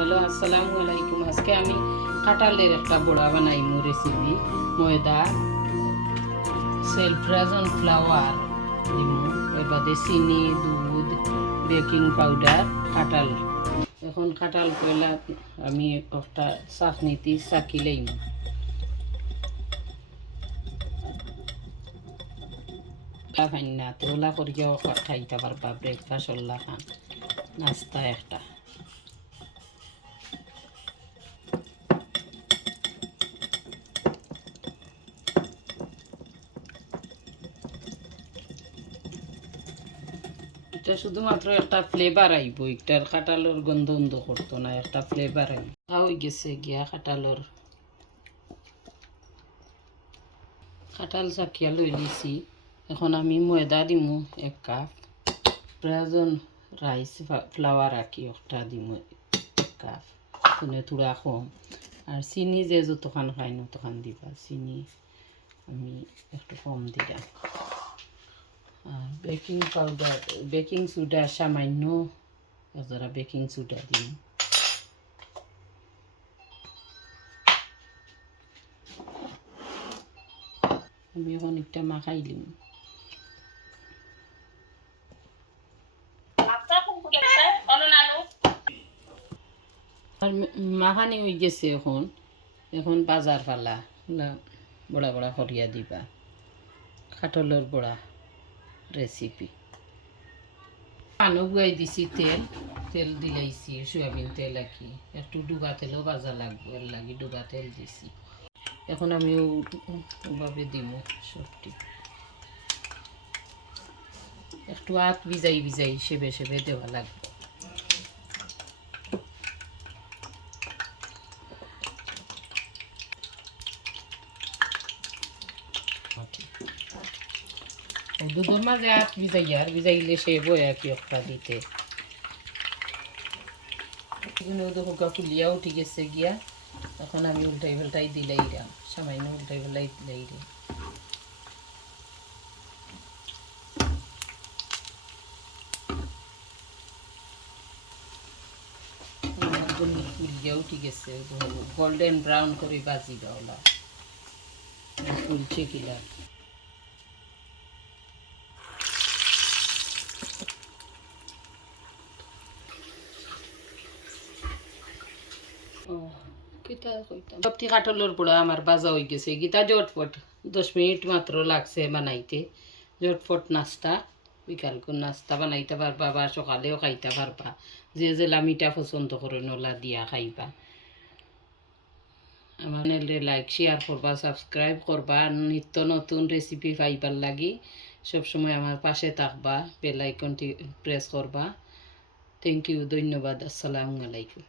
Hello, আসসালামু আলাইকুম। আজকে আমি কাঁঠালের একটা বড়া বানাইমু রেসিপি। ময়দা, সেলফ রাজন ফ্লাওয়ার দিমু, এর বাদে চিনি, দুধ, বেকিং পাউডার, কাঁঠাল। এখন কাঁঠাল পয়লা আমি একটা চাকনিতে চাকি লইমু। খাই না তোলা করিয়াও খাইতে পারবা, ব্রেকফাস্ট হল্লা খান, নাস্তা একটা। এটা শুধুমাত্র একটা ফ্লেভার আইব, একটার কাঁঠালের গন্ধ গন্ধ করতো না, একটা ফ্লেভার আইব। হয়ে গেছে গিয়া কাঁঠাল চাকিয়া লই লিছি। এখন আমি ময়দা দিমু 1 কাপ, প্রয়োজন রাইস ফ্লাওয়ার আঁকি একটা দিমু 1 কাপ, শুনে থোড়া কম। আর চিনি যে যতখান খাই ততখান দিবা, চিনি আমি একটু কম দিলাম। আর বেকিং পাউডার, বেকিং সোডা সামান্য যারা বেকিং সোডা দিই। আমি এখন একটা মাখাই দিম। আর মাখানি হয়ে গেছে। এখন এখন বাজার পালা বড়া বড়া করিয়া দিবা। কাঁঠালের বড়া রেসিপি। পানও গুয়াই দিছি, তেল তেল দিলাইছি, সয়াবিন তেল আঁকি, একটু ডুবা তেলও ভাজা লাগবে, এর লাগি ডুবা তেল দিছি। এখন আমি ওভাবে দিব সবটি, একটু হাত ভিজাই ভিজাই সেবে সেবে দেওয়া লাগবে। দুধের মাঝে হাত ভিজাই, আর ভিজাইলে সে বই আর কি একটা দিতে। ফুলিয়া উঠি গেছে গিয়া, এখন আমি উল্টাই পাল্টাই দিলাই রা, সামান্য উল্টাই পাল্টাই দিলাই রে। ফুলিয়া উঠি গেছে, গোল্ডেন ব্রাউন করে বাজিবা ওলা, ফুলছে কিলা। সবটি কাঁঠালের পোড়া আমার বাজা হয়ে গেছে, গীতা জটপট 10 মিনিট মাত্র লাগছে বানাইতে। জটপট নাস্তা, বিকালকুর নাস্তা বানাইতে পারবা বা সকালেও খাইতে পারবা। যে যে লামিটা পছন্দ করে নলা দিয়া খাইবা। আমার চ্যানেলে লাইক শেয়ার করবা, সাবস্ক্রাইব করবা, নিত্য নতুন রেসিপি পাইবার লাগি সবসময় আমার পাশে থাকবা, বেল আইকনটি প্রেস করবা। থ্যাংক ইউ, ধন্যবাদ। আসসালামু আলাইকুম।